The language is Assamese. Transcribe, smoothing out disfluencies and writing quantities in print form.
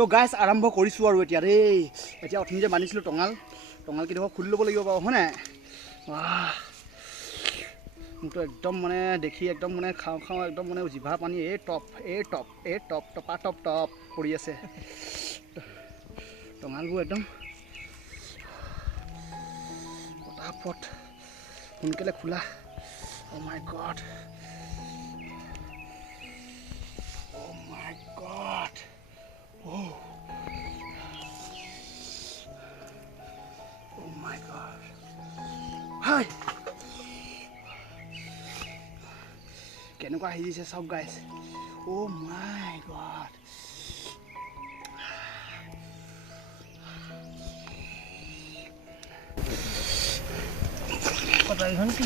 তো গাইছ আৰম্ভ কৰিছোঁ আৰু এতিয়া দেই এতিয়া অথনি যে বান্ধিছিলোঁ টঙাল কেতিয়াবা খুলি ল'ব লাগিব বাৰু হয় নাই মোৰতো একদম মানে দেখি একদম মানে খাওঁ একদম মানে জিভা পানী এই টপ পৰি আছে টঙালবোৰ একদম পটাপট সোনকালে খোলা Oh my God. Oh my God. Oh. Oh my God. Hi. কেনেকুৱা আহিছে সব গাইছ Oh my God. কথা এখন কি